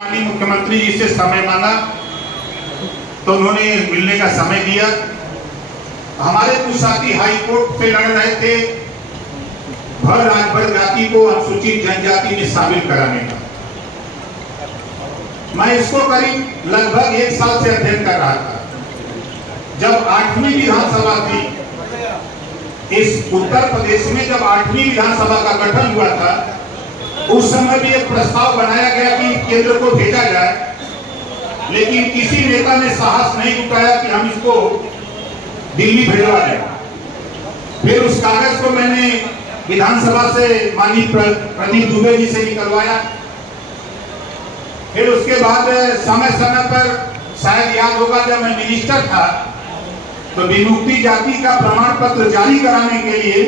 माननीय मुख्यमंत्री जी से समय मांगा तो उन्होंने मिलने का समय दिया। हमारे कुछ साथी हाई कोर्ट से लड़ रहे थे भर राजभर जाति को अनुसूचित जनजाति में शामिल कराने का। मैं इसको करीब लगभग 1 साल से अध्ययन कर रहा था। जब 8वीं विधानसभा थी इस उत्तर प्रदेश में, जब 8वीं विधानसभा का गठन हुआ था, उस समय भी एक प्रस्ताव बनाया गया कि केंद्र को भेजा जाए, लेकिन किसी नेता ने साहस नहीं जुटाया कि हम इसको दिल्ली भिजवा दें। फिर उस कागज को मैंने विधानसभा से माननीय प्रदीप दुबे जी से निकलवाया। फिर उसके बाद समय समय पर, शायद याद होगा, जब मैं मिनिस्टर था तो विमुक्ति जाति का प्रमाण पत्र जारी कराने के लिए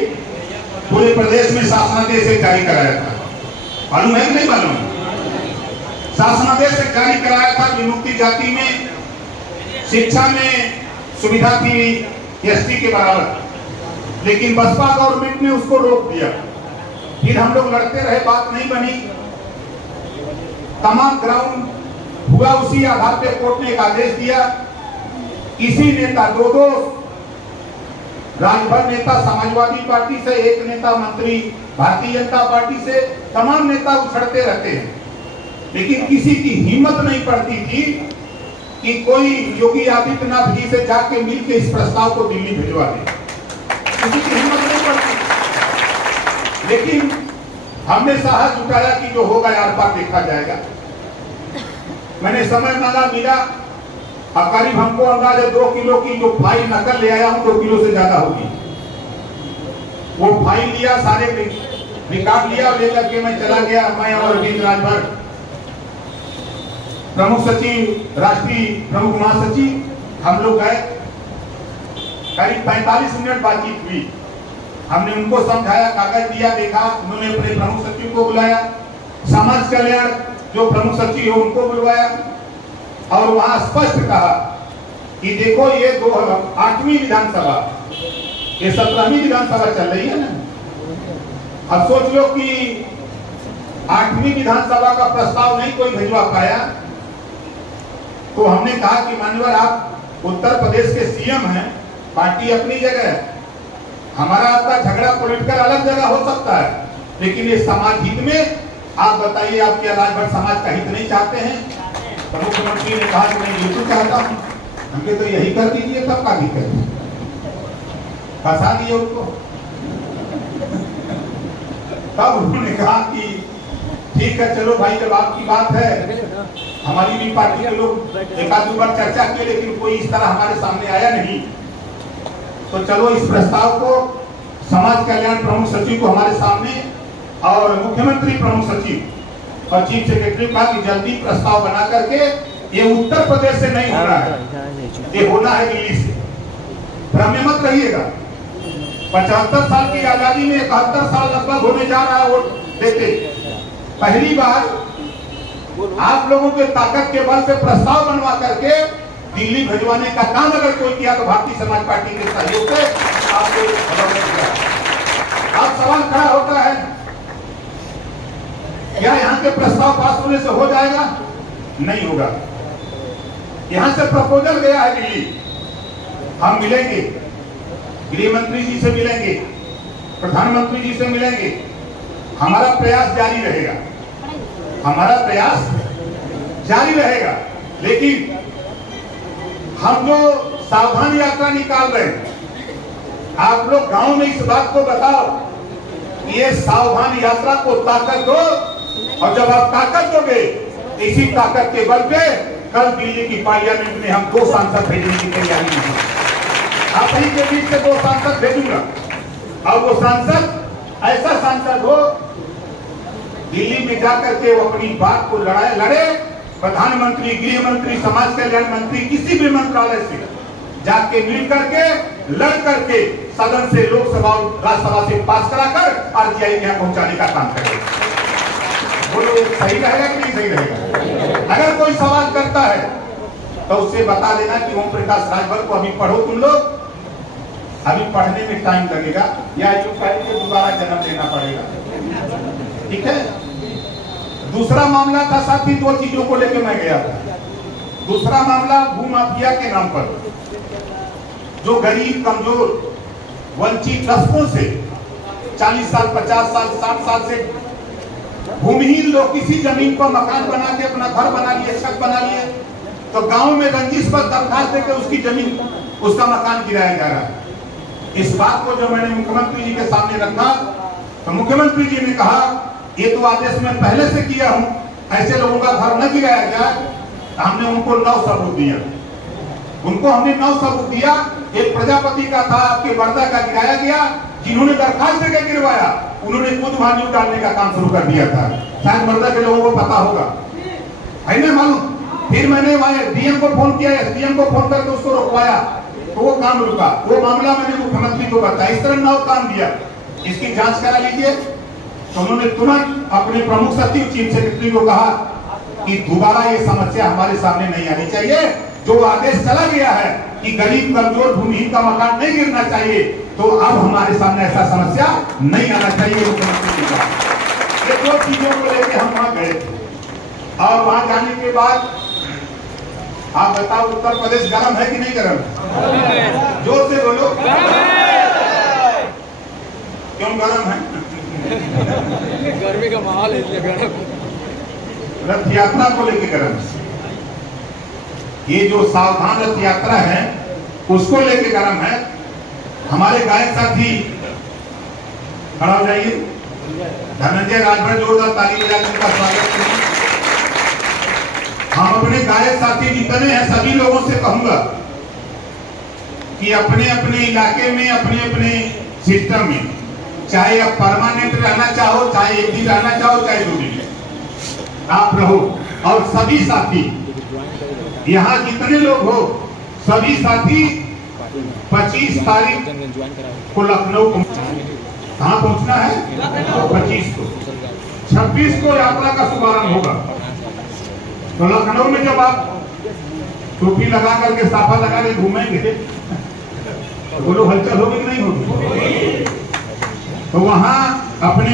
पूरे प्रदेश में शासनादेश से जारी कराया था। मालूम है कि नहीं मालूम? शासनादेश से जारी कराया था। विमुक्ति जाति में शिक्षा में सुविधा थी एसटी के बराबर, लेकिन बसपा गवर्नमेंट ने उसको रोक दिया। फिर हम लोग लड़ते रहे, बात नहीं बनी। तमाम ग्राउंड हुआ, उसी आधार पे कोर्ट ने एक आदेश दिया। किसी नेता, दो राजभर नेता समाजवादी पार्टी से, एक नेता मंत्री भारतीय जनता पार्टी से, तमाम नेता उछड़ते रहते हैं, लेकिन किसी की हिम्मत नहीं पड़ती थी कि कोई योगी आदित्यनाथ जी से जाके मिलकर इस प्रस्ताव को दिल्ली भिजवा दे। किसी की हिम्मत नहीं पड़ती, लेकिन हमने साहस जुटाया कि जो होगा यार पार देखा जाएगा। मैंने समय मांगा, मिला। अब करीब हमको अंदाजा 2 किलो की जो फाइल नकल ले आया हूं, 2 किलो से ज्यादा होगी। वो फाइल लिया, सारे रिकॉर्ड लिया, लेकर के मैं चला गया। मैं और अरविंद राजभर, प्रमुख सचिव, राष्ट्रीय प्रमुख महासचिव, हम लोग गए। करीब 45 मिनट बातचीत हुई। हमने उनको समझाया, कागज दिया, देखा। उन्होंने अपने प्रमुख सचिव को बुलाया, समाज कल्याण जो प्रमुख सचिव हो उनको बुलवाया, और वहां स्पष्ट कहा कि देखो ये 8वीं विधानसभा, ये 17वीं विधानसभा चल रही है ना। अब सोच लो कि 8वीं विधानसभा का प्रस्ताव नहीं कोई भिजवा पाया, तो हमने कहा कि माननीय आप उत्तर प्रदेश के सीएम हैं, पार्टी अपनी जगह है, हमारा आपका झगड़ा पॉलिटिकल अलग जगह हो सकता है, लेकिन ये समाज हित में आप बताइए, आप क्या राजभर समाज का हित नहीं चाहते हैं? तो मुख्यमंत्री ने कहा कि मैं बिल्कुल चाहता हूं। हमने तो यही कर दीजिए, तब का भी कर फंसा दिए उनको। तब उन्होंने कहा कि ठीक है, चलो भाई, जब आपकी बात है, हमारी भी पार्टी के लोग 1-2 बार चर्चा किए, लेकिन कोई इस तरह हमारे सामने आया नहीं, तो चलो इस प्रस्ताव को समाज कल्याण प्रमुख सचिव को हमारे सामने और मुख्यमंत्री प्रमुख सचिव और चीफ सेक्रेटरी कहा कि जल्दी प्रस्ताव बना करके, ये उत्तर प्रदेश से नहीं होना है, ये होना है दिल्ली से। भ्रम में मत रहिएगा। 75 साल की आजादी में 71 साल लगभग होने जा रहा है वोट देते। पहली बार आप लोगों के ताकत के बल पे प्रस्ताव बनवा करके दिल्ली भिजवाने का काम अगर कोई किया तो भारतीय समाज पार्टी के सहयोग से आपको। अब सवाल खड़ा होता है, क्या यहाँ के प्रस्ताव पास होने से हो जाएगा? नहीं होगा। यहाँ से प्रपोजल गया है दिल्ली, हम मिलेंगे, गृह मंत्री जी से मिलेंगे, प्रधानमंत्री जी से मिलेंगे। हमारा प्रयास जारी रहेगा, हमारा प्रयास जारी रहेगा, लेकिन हम जो सावधान यात्रा निकाल रहे हैं, आप लोग गांव में इस बात को बताओ, ये सावधान यात्रा को ताकत दो, और जब आप ताकत दोगे, इसी ताकत के बल पे कल दिल्ली की पार्लियामेंट में हम 2 सांसद भेजने की तैयारी में हैं। आप ही के बीच से 2 सांसद भेजूंगा, और वो सांसद ऐसा सांसद हो दिल्ली में जाकर के वो अपनी बात को लड़े। प्रधानमंत्री, गृह मंत्री, समाज कल्याण मंत्री, किसी भी मंत्रालय से जाके मिल करके, लड़ करके सदन से लोकसभा और राज्यसभा से पास कराकर आरटीआई यहाँ पहुंचाने का काम करेगा। बोलो सही रहेगा कि नहीं सही रहेगा? अगर कोई सवाल करता है तो उससे बता देना कि ओम प्रकाश राजभर को अभी पढ़ो तुम लोग, अभी पढ़ने में टाइम लगेगा, या यूपीआई को दोबारा जन्म लेना पड़ेगा। ठीक है? दूसरा मामला था साथी, दो चीजों को लेकर मैं गया था। दूसरा मामला भूमाफिया के नाम पर जो गरीब, कमजोर, वंचित दशकों से 40 साल, 50 साल, 60 साल से भूमिहीन लोग किसी जमीन पर मकान बना के अपना घर बना लिए, छत बना लिए, तो गांव में रंजिश पर दरखास्त देकर उसकी जमीन, उसका मकान गिराया जा रहा है। इस बात को जब मैंने मुख्यमंत्री जी के सामने रखा तो मुख्यमंत्री जी ने कहा ये तो आदेश मैं पहले से किया हूं, ऐसे लोगों का घर न गिराया जाए। हमने उनको 9 सबूत दिया, उनको हमने 9 सबूत दिया। एक प्रजापति का था, आपके वर्धा का गिराया गया, जिन्होंने दरखास्त देकर गिरवाया उन्होंने खुद वहां न्यू डालने का काम शुरू कर दिया था। शायद वर्धा के लोगों को पता होगा, है ना मालूम। फिर मैंने वहां डीएम को फोन किया, एसडीएम को फोन करके उसको रुकवाया, तो वो काम रुका। वो मामला मैंने मुख्यमंत्री को बताया, इस तरह 9 काम दिया, इसकी जांच करा लीजिए। तो उन्होंने तुरंत अपने प्रमुख सचिव, चीफ सेक्रेटरी को कहा कि दोबारा ये समस्या हमारे सामने नहीं आनी चाहिए। जो आदेश चला गया है कि गरीब, कमजोर, भूमिहीन का मकान नहीं गिरना चाहिए, तो अब हमारे सामने ऐसा समस्या नहीं आना चाहिए। मुख्यमंत्री जी का ये 2 चीजों को लेकर हम वहां गए थे। और वहां जाने के बाद आप बताओ, उत्तर प्रदेश गर्म है कि नहीं गर्म? जोर से बोलो, क्यों गर्म है? गर्मी का माहौल है इसलिए गर्म। रथ यात्रा को लेकर गर्म, ये जो सावधान रथ यात्रा है उसको लेकर गर्म है। हमारे गायक साथी खड़ा हो जाइए, धनंजय राजभर, जोरदार ताली बजाकर उनका स्वागत करें। हम अपने गायक साथी जितने हैं सभी लोगों से कहूंगा कि अपने अपने इलाके में, अपने अपने सिस्टम में, चाहे आप परमानेंट रहना चाहो, चाहे एक दिन रहना चाहो, चाहे 2 दिन आप रहो। और सभी साथी, यहाँ जितने लोग हो, सभी साथी 25 तारीख को लखनऊ कहाँ पहुंचना है? 25 को, 26 को यात्रा का शुभारंभ होगा। तो लखनऊ में जब आप टोपी लगा करके, साफा लगा के घूमेंगे तो बोलो हलचल होगी कि नहीं होगी? तो वहां अपने